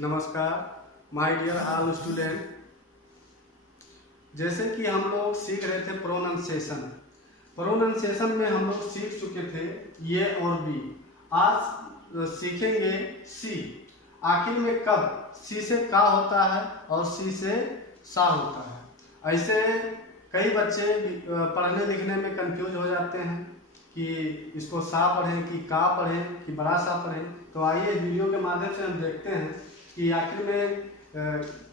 नमस्कार my dear all student. जैसे कि हम लोग सीख रहे थे प्रोनाउंसिएशन में हम लोग सीख चुके थे ये और बी। आज सीखेंगे सी। आखिर में कब सी से का होता है और सी से सा होता है। ऐसे कई बच्चे पढ़ने लिखने में कंफ्यूज हो जाते हैं कि इसको सा पढ़ें कि का पढ़ें कि बड़ा सा पढ़ें। तो आइए वीडियो के माध्यम से हम देखते हैं कि आखिर में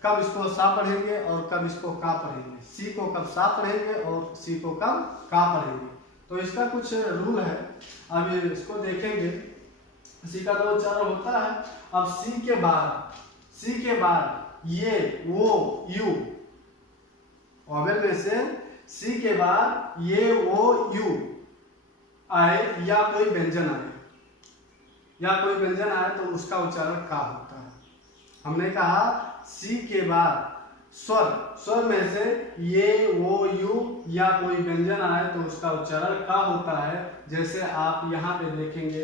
कब इसको सा पढ़ेंगे और कब इसको का पढ़ेंगे। सी को कब सा पढ़ेंगे और सी को कब का पढ़ेंगे। तो इसका कुछ रूल है, अब इसको देखेंगे। सी का तो उच्चारण होता है। अब सी के बाद ये वो यू, वॉवेल में से सी के बाद ये वो यू आए या कोई व्यंजन आए तो उसका उच्चारण का होता है। हमने कहा सी के बाद स्वर में से ये वो यू या कोई व्यंजन आए तो उसका उच्चारण का होता है। जैसे आप यहाँ पे देखेंगे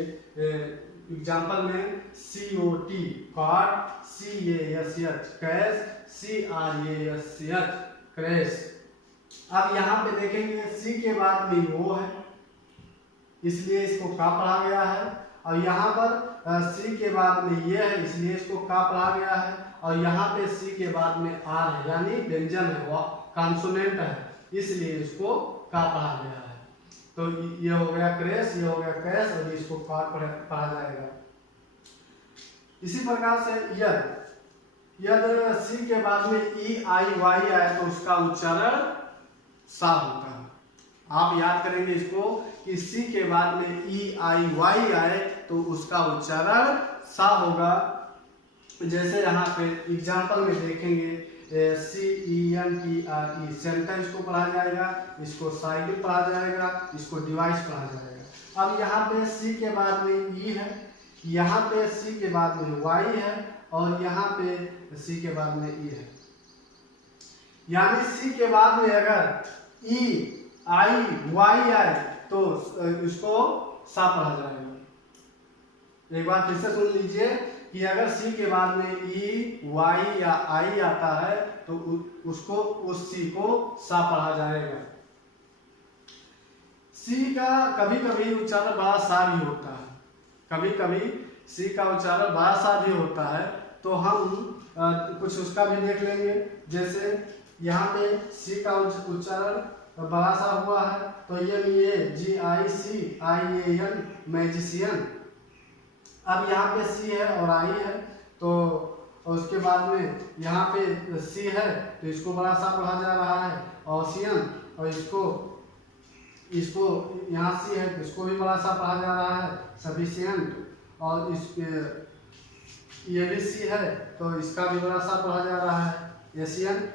एग्जाम्पल में COT cot, CASH cash, CRASH crash. अब यहाँ पे देखेंगे सी के बाद भी वो है इसलिए इसको का पढ़ा गया है। और यहाँ पर सी के बाद में ये है इसलिए इसको का पढ़ा गया है। और यहाँ पे सी के बाद में आर है यानी व्यंजन है, वो कॉन्सोनेंट है, इसलिए इसको का पढ़ा गया है। तो ये हो गया क्रैश, ये हो गया कैश और इसको का पढ़ा जाएगा। इसी प्रकार से यदि सी के बाद में EIY आए तो उसका उच्चारण सा होता है। आप याद करेंगे इसको कि सी के बाद में EIY आए तो उसका उच्चारण सा होगा। जैसे यहाँ पे एग्जाम्पल में देखेंगे CENTRE सेंटर इसको पढ़ा जाएगा, इसको साइकिल पढ़ा जाएगा, इसको डिवाइस पढ़ा जाएगा। अब यहाँ पे सी के बाद में ई है, यहाँ पे सी के बाद में वाई है और यहाँ पे सी के बाद में ई है। यानी सी के बाद में अगर EIY आए तो इसको सा पढ़ा जाएगा। एक बार फिर से सुन लीजिए कि अगर सी के बाद में EY या I आता है तो उसको उस सी को सा पढ़ा जाएगा। सी का कभी कभी उच्चारण बड़ा सा भी होता है, कभी कभी सी का उच्चारण बड़ा सा भी होता है। तो हम कुछ उसका भी देख लेंगे। जैसे यहाँ पे सी का उच्चारण बड़ा सा हुआ है तो ये GICIAN मैजिशियन। अब यहाँ पे सी है और आई है तो उसके बाद में यहाँ पे सी है तो इसको बड़ा सा पढ़ा जा रहा है ऑसियन, और इसको यहाँ सी है तो इसको भी बड़ा सा पढ़ा जा रहा है सफिशिएंट। और ये भी सी है तो इसका भी बड़ा सा पढ़ा जा रहा है एशियन।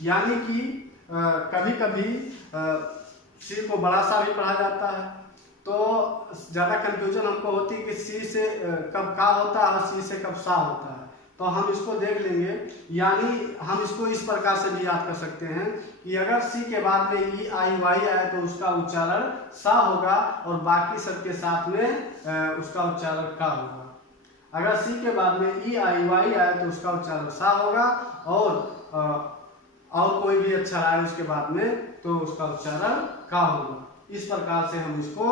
यानी कि कभी कभी सी को बड़ा सा भी पढ़ा जाता है। तो ज़्यादा कंफ्यूजन हमको होती है कि सी से कब का होता है और सी से कब सा होता है। तो हम इसको देख लेंगे। यानी हम इसको इस प्रकार से भी याद कर सकते हैं कि अगर सी के बाद में EIY आए तो उसका उच्चारण सा होगा और बाकी सबके साथ में उसका उच्चारण का होगा। अगर सी के बाद में EIY आए तो उसका उच्चारण सा होगा और कोई भी अक्षर आए उसके बाद में तो उसका उच्चारण का होगा। इस प्रकार से हम इसको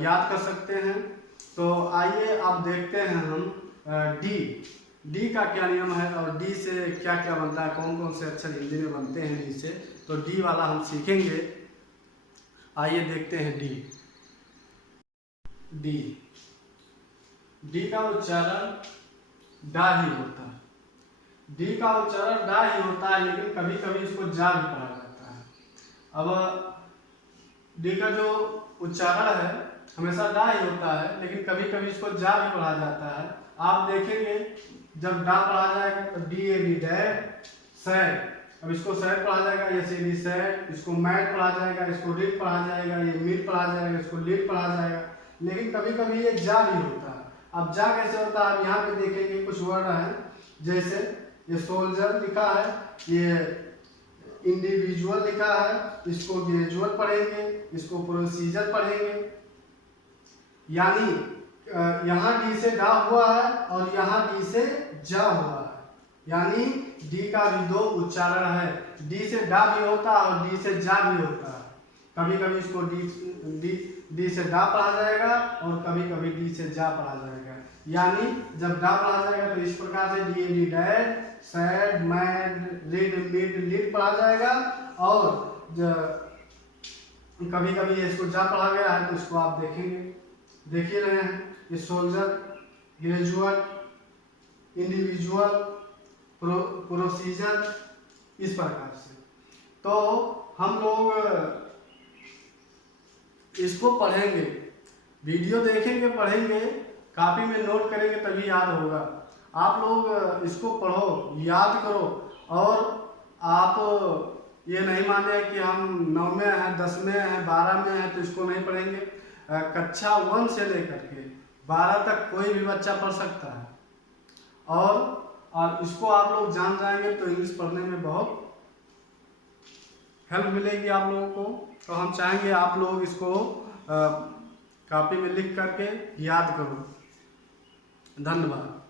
याद कर सकते हैं। तो आइए अब देखते हैं हम डी का क्या नियम है और डी से क्या क्या बनता है, कौन कौन से अक्षर हिंदी में बनते हैं डी से। तो डी वाला हम सीखेंगे। आइए देखते हैं डी का उच्चारण डा ही होता है। डी का उच्चारण डा ही होता है, लेकिन कभी कभी इसको जा भी पढ़ा जाता है। अब डी का जो उच्चारण है हमेशा डा ही होता है, लेकिन कभी कभी इसको जा भी पढ़ा जाता है। आप देखेंगे जब डा पढ़ा जाएगा तो DAD डैड सैड। अब इसको सैड पढ़ा जाएगा, ये सीधी सैड। इसको मैट पढ़ा जाएगा, इसको रीड पढ़ा जाएगा, ये मीट पढ़ा जाएगा, इसको लीड पढ़ा जाएगा। लेकिन कभी कभी ये जा भी होता है। अब जा कैसे होता है, अब यहाँ पे देखेंगे कुछ वर्ड हैं। जैसे ये सोल्जर लिखा है, ये इंडिविजुअल लिखा है, इसको ग्रेजुअल पढ़ेंगे, इसको प्रोसीजर पढ़ेंगे। यानी यहाँ डी से डा हुआ है और यहाँ डी से जा हुआ है, यानी डी का भी दो उच्चारण है। डी से डा भी होता है और डी से जा भी होता है। कभी कभी इसको डी से डा पढ़ा जाएगा और कभी कभी डी से जा पढ़ा जाएगा। यानी जब डा पढ़ा जाएगा तो इस प्रकार से D dad sad mad read mead lead पढ़ा जाएगा, और कभी कभी इसको जा पढ़ा गया है तो इसको आप देखेंगे, देख ही रहे हैं। ये सोल्जर, ग्रेजुअल, इंडिविजुअल, प्रोसीजर, इस प्रकार से। तो हम लोग इसको पढ़ेंगे, वीडियो देखेंगे, पढ़ेंगे, कॉपी में नोट करेंगे तभी याद होगा। आप लोग इसको पढ़ो, याद करो, और आप ये नहीं माने कि हम 9 में हैं, 10 में हैं, 12 में हैं तो इसको नहीं पढ़ेंगे। कक्षा 1 से लेकर के 12 तक कोई भी बच्चा पढ़ सकता है, और इसको आप लोग जान जाएंगे तो इंग्लिश पढ़ने में बहुत हेल्प मिलेगी आप लोगों को। तो हम चाहेंगे आप लोग इसको कॉपी में लिख करके याद करो। धन्यवाद।